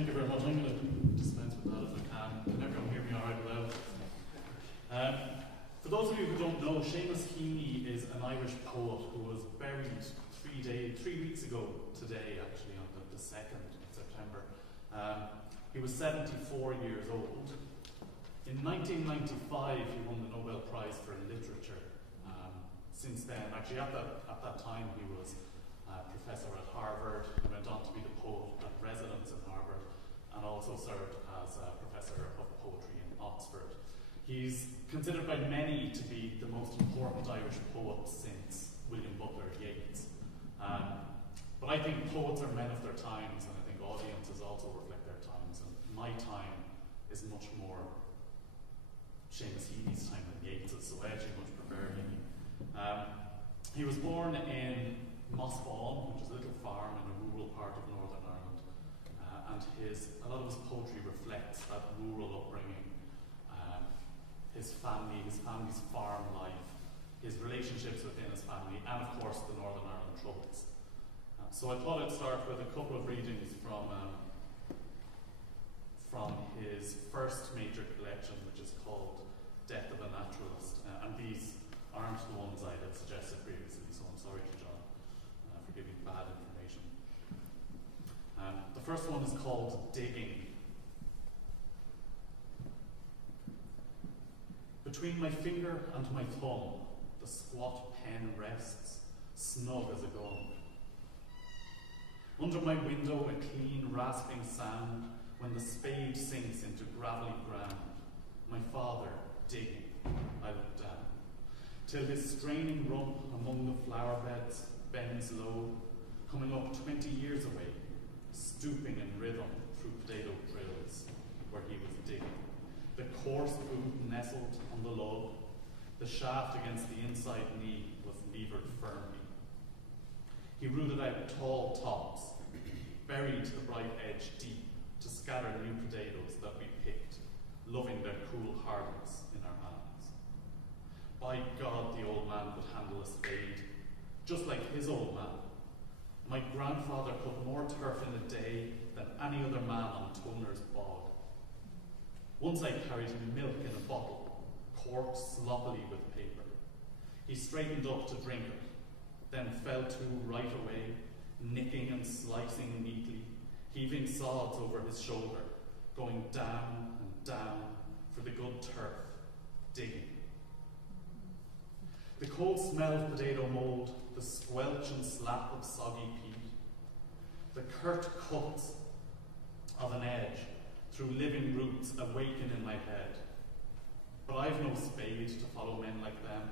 Thank you very much. I'm going to dispense with that if I can. Can everyone hear me all right loud? For those of you who don't know, Seamus Heaney is an Irish poet who was buried 3 weeks ago today, actually, on the 2nd of September. He was 74 years old. In 1995, he won the Nobel Prize for Literature. Since then, actually at that time, he was a professor at Harvard. He went on to be the poet at residence in Harvard, and also served as a professor of poetry in Oxford. He's considered by many to be the most important Irish poet since William Butler Yeats. But I think poets are men of their times, and I think audiences also reflect their times, and my time is much more Seamus Heaney's time than Yeats's, so I actually much prefer Heaney. He was born in Mossbawn, which is a little farm in a rural part of Northern Ireland, and a lot of his poetry reflects that rural upbringing, his family's farm life, his relationships within his family, and of course the Northern Ireland Troubles. So I thought I'd start with a couple of readings from his first major collection, which is called Death of a Naturalist, and these aren't the ones I had suggested previously, so I'm sorry to John for giving bad information. The first one is called Digging. Between my finger and my thumb, the squat pen rests, snug as a gun. Under my window, a clean, rasping sound when the spade sinks into gravelly ground. My father digging. I look down, till his straining rump among the flower beds bends low, coming up 20 years away, stooping in rhythm through potato drills where he was digging. The coarse boot nestled on the log, the shaft against the inside knee was levered firmly. He rooted out tall tops, buried the bright edge deep to scatter new potatoes that we picked, loving their cool hardness in our hands. By God, the old man could handle a spade, just like his old man. My grandfather put more turf in a day than any other man on Toner's bog. Once I carried him milk in a bottle, corked sloppily with paper. He straightened up to drink it, then fell to right away, nicking and slicing neatly, heaving sods over his shoulder, going down and down for the good turf, digging. The cold smell of potato mould, the squelch and slap of soggy peat, the curt cuts of an edge through living roots awaken in my head. But I've no spade to follow men like them.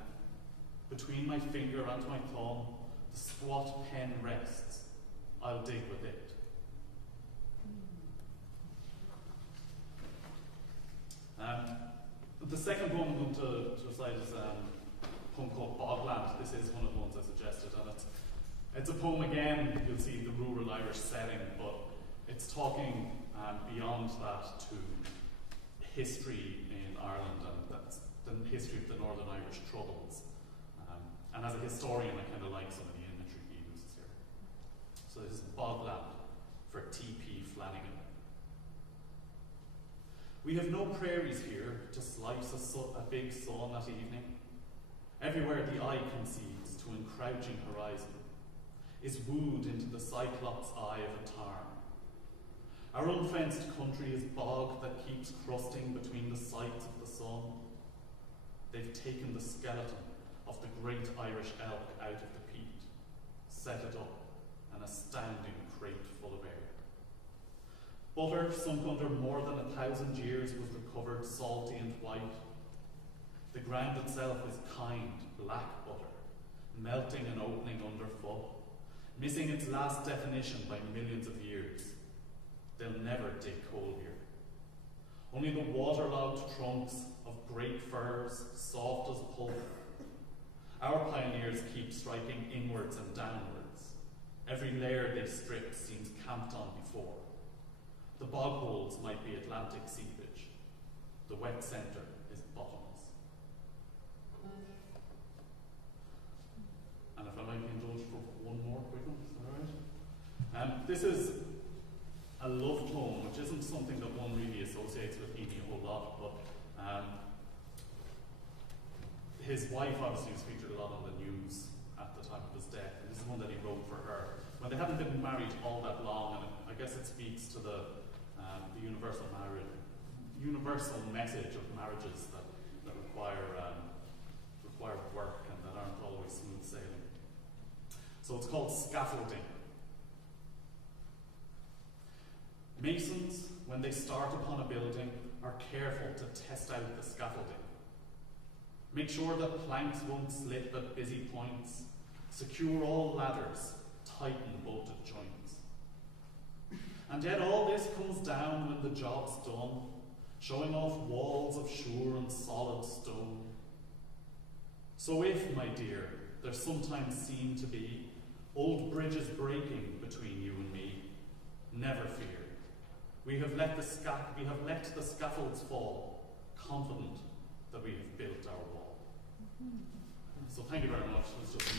Between my finger and my thumb, the squat pen rests. I'll dig with it. The second poem I'm going to recite is a poem called Bogland. This is one of the ones I suggested, and it's a poem again, you'll see the rural Irish setting, but it's talking beyond that to history in Ireland, and that's the history of the Northern Irish Troubles. And as a historian, I kind of like some of the imagery he uses here. So this is Bogland for T.P. Flanagan. We have no prairies here to slice a big sun at evening. Everywhere the eye concedes to encroaching horizon is wooed into the cyclops eye of a tarn. Our unfenced country is bog that keeps crusting between the sights of the sun. They've taken the skeleton of the great Irish elk out of the peat, set it up, an astounding crate full of air. Butter sunk under more than 1,000 years was recovered salty and white. The ground itself is kind, black butter, melting and opening underfoot, missing its last definition by millions of years. They'll never dig coal here. Only the waterlogged trunks of great firs, soft as pulp. Our pioneers keep striking inwards and downwards. Every layer they strip seems camped on before. The bog holes might be Atlantic seepage. The wet centre is bottomless. And if I might be indulged for one more quick one, is that all right? This is a love poem, which isn't something that one really associates with Heaney a whole lot, but his wife obviously was featured a lot on the news at the time of his death. This is one that he wrote for her when they hadn't been married all that long, and I guess it speaks to the universal message of marriages that require work and that aren't always smooth sailing. So it's called scaffolding. Masons, when they start upon a building, are careful to test out the scaffolding. Make sure that planks won't slip at busy points. Secure all ladders. Tighten bolted joints. And yet all this comes down when the job's done, showing off walls of sure and solid stone. So if, my dear, there sometimes seem to be old bridges breaking between you and me, never fear. We have let the scaffolds fall, confident that we have built our wall. So thank you very much. It was just